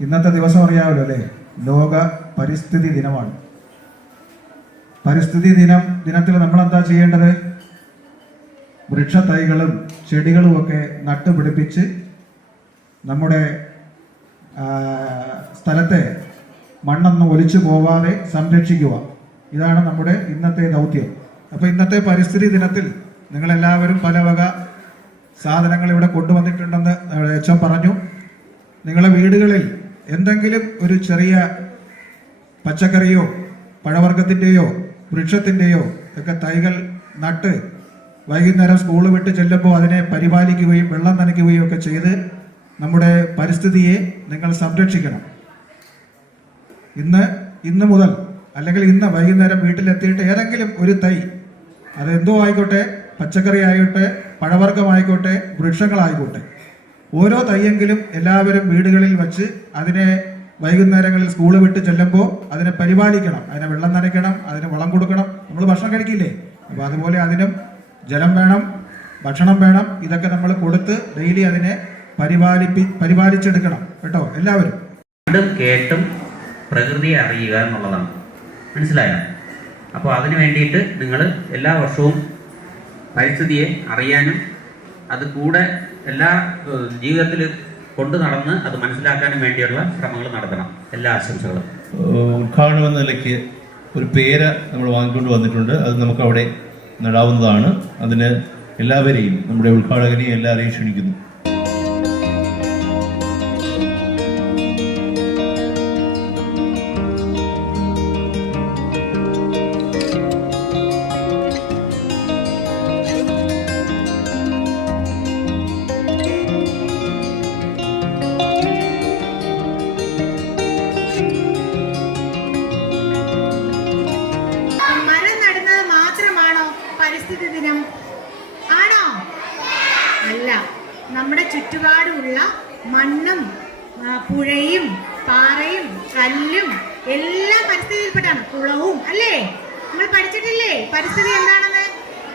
ഇന്നത്തെ ദിവസം അറിയാമല്ലോ അല്ലേ? ലോക പരിസ്ഥിതി ദിനമാണ്. പരിസ്ഥിതി ദിനം ദിനത്തിൽ നമ്മൾ എന്താ ചെയ്യേണ്ടത്? വൃക്ഷത്തൈകളും ചെടികളും ഒക്കെ നട്ടുപിടിപ്പിച്ച് നമ്മുടെ സ്ഥലത്തെ മണ്ണൊന്നും ഒലിച്ചു പോവാതെ സംരക്ഷിക്കുക. ഇതാണ് നമ്മുടെ ഇന്നത്തെ ദൗത്യം. അപ്പോൾ ഇന്നത്തെ പരിസ്ഥിതി ദിനത്തിൽ നിങ്ങളെല്ലാവരും പല വക സാധനങ്ങൾ ഇവിടെ കൊണ്ടുവന്നിട്ടുണ്ടെന്ന് എച്ച് പറഞ്ഞു. നിങ്ങളുടെ വീടുകളിൽ എന്തെങ്കിലും ഒരു ചെറിയ പച്ചക്കറിയോ പഴവർഗത്തിന്റെയോ വൃക്ഷത്തിന്റെയോ ഒക്കെ തൈകൾ നട്ട് വൈകുന്നേരം സ്കൂൾ വിട്ട് ചെല്ലുമ്പോൾ അതിനെ പരിപാലിക്കുകയും വെള്ളം നനയ്ക്കുകയും ഒക്കെ ചെയ്ത് നമ്മുടെ പരിസ്ഥിതിയെ നിങ്ങൾ സംരക്ഷിക്കണം. ഇന്ന് ഇന്ന് മുതൽ അല്ലെങ്കിൽ ഇന്ന് വൈകുന്നേരം വീട്ടിലെത്തിയിട്ട് ഏതെങ്കിലും ഒരു തൈ അതെന്തോ ആയിക്കോട്ടെ പച്ചക്കറി ആയിക്കോട്ടെ പഴവർഗമായിക്കോട്ടെ വൃക്ഷങ്ങളായിക്കോട്ടെ ഓരോ തയ്യെങ്കിലും എല്ലാവരും വീടുകളിൽ വച്ച് അതിനെ വൈകുന്നേരങ്ങളിൽ സ്കൂൾ വിട്ട് ചെല്ലുമ്പോൾ അതിനെ പരിപാലിക്കണം. അതിനെ വെള്ളം നനയ്ക്കണം അതിന് വളം കൊടുക്കണം. നമ്മൾ ഭക്ഷണം കഴിക്കില്ലേ? അപ്പോൾ അതുപോലെ അതിനും ജലം വേണം ഭക്ഷണം വേണം. ഇതൊക്കെ നമ്മൾ കൊടുത്ത് ഡെയിലി അതിനെ പരിപാലിപ്പി പരിപാലിച്ചെടുക്കണം. കേട്ടോ? എല്ലാവരും. കേട്ടും പ്രകൃതിയെ അറിയുക എന്നുള്ളതാണ്. മനസ്സിലായോ? അപ്പോൾ അതിന് വേണ്ടിയിട്ട് നിങ്ങൾ എല്ലാ വർഷവും പരിസ്ഥിതിയെ അറിയാനും അത് കൂടെ എല്ലാ ജീവിതത്തിൽ കൊണ്ടു നടന്ന് അത് മനസ്സിലാക്കാനും വേണ്ടിയുള്ള ശ്രമങ്ങൾ നടത്തണം. എല്ലാ ആശംസകളും. ഉദ്ഘാടനം എന്ന നിലയ്ക്ക് ഒരു പേര് നമ്മൾ വാങ്ങിക്കൊണ്ട് വന്നിട്ടുണ്ട്. അത് നമുക്ക് അവിടെ നടാവുന്നതാണ്. അതിന് എല്ലാവരെയും നമ്മുടെ ഉദ്ഘാടകനെയും എല്ലാവരെയും ക്ഷണിക്കുന്നു. പരിസ്ഥിതി ദിനം. ആണോ? അല്ല. നമ്മുടെ ചുറ്റുപാടുമുള്ള മണ്ണും പുഴയും പാറയും കല്ലും എല്ലാം പരിസ്ഥിതിയിൽപ്പെട്ടാണ്. കുളവും അല്ലേ? നമ്മൾ പഠിച്ചിട്ടില്ലേ? പരിസ്ഥിതി എന്താണെന്ന്?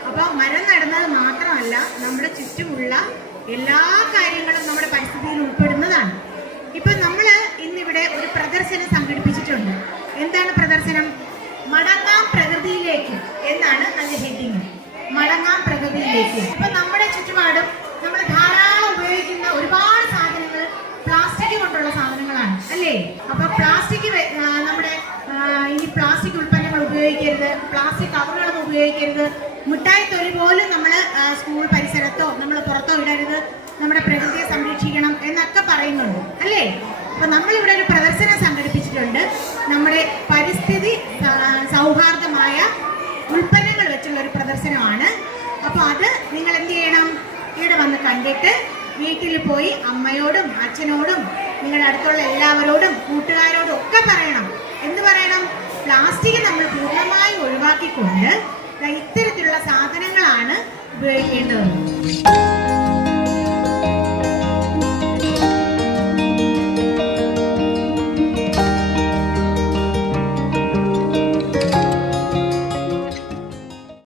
അപ്പോൾ മരം നടുന്നത് മാത്രമല്ല നമ്മുടെ ചുറ്റുമുള്ള എല്ലാ കാര്യങ്ങളും നമ്മുടെ പരിസ്ഥിതിയിൽ ഉൾപ്പെടുന്നതാണ്. ഇപ്പൊ നമ്മൾ ഇന്നിവിടെ ഒരു പ്രദർശനം സംഘടിപ്പിച്ചിട്ടുണ്ട്. എന്താണ് പ്രദർശനം? മടങ്ങാം പ്രകൃതിയിലേക്ക് എന്നാണ് അതിന്റെ ഹെഡിങ് മടങ്ങാം പ്രകൃതിയിലേക്ക് ഇപ്പൊ നമ്മുടെ ചുറ്റുപാടും നമ്മൾ ധാരാളം ഉപയോഗിക്കുന്ന ഒരുപാട് സാധനങ്ങൾ പ്ലാസ്റ്റിക് കൊണ്ടുള്ള അല്ലേ അപ്പൊ പ്ലാസ്റ്റിക് നമ്മുടെ ഈ പ്ലാസ്റ്റിക് ഉൽപ്പന്നങ്ങൾ ഉപയോഗിക്കരുത്. പ്ലാസ്റ്റിക് കവറുകളൊന്നും ഉപയോഗിക്കരുത്. മിഠായി തൊലി പോലും നമ്മൾ സ്കൂൾ പരിസരത്തോ നമ്മൾ പുറത്തോ ഇടരുത്. നമ്മുടെ പ്രകൃതിയെ സംരക്ഷിക്കണം എന്നൊക്കെ പറയുന്നുണ്ട്. അല്ലേ? അപ്പൊ നമ്മളിവിടെ ഒരു പ്രദർശനം സംഘടിപ്പിച്ചിട്ടുണ്ട്. നമ്മുടെ പരിസ്ഥിതി സൗഹാർദ്ദമായ ഉൽപ്പന്നങ്ങൾ വെച്ചുള്ള ഒരു പ്രദർശനമാണ്. അപ്പൊ അത് നിങ്ങൾ എന്ത് ചെയ്യണം? ഇവിടെ വന്ന് കണ്ടിട്ട് വീട്ടിൽ പോയി അമ്മയോടും അച്ഛനോടും നിങ്ങളുടെ അടുത്തുള്ള എല്ലാവരോടും കൂട്ടുകാരോടും ഒക്കെ പറയണം. എന്ത് പറയണം? പ്ലാസ്റ്റിക് നമ്മൾ പൂർണമായും ഒഴിവാക്കിക്കൊണ്ട് ഇത്തരത്തിലുള്ള സാധനങ്ങളാണ് ഉപയോഗിക്കേണ്ടത്.